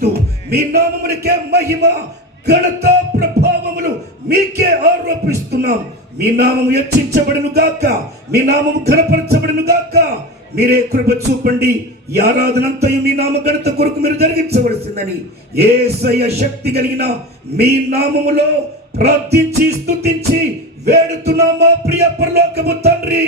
చెల్లిస్తూ మీ నామమునికే మహిమ ఘనత ప్రభావములు మీకే ఆరోపిస్తున్నాం. మీ నామం యక్షించబడును గాక మీ నామం ఘనపరచబడును గాక మీరే కృప చూపండి. ఈ ఆరాధనంతయు మీ నామ ఘనత కొరకు మీరు జరిగించవలసిందని ఏసయ్య శక్తి కలిగిన మీ నామములో ప్రార్థించి స్తుతించి వేడుతున్నామా ప్రియ పరలోకము తండ్రి.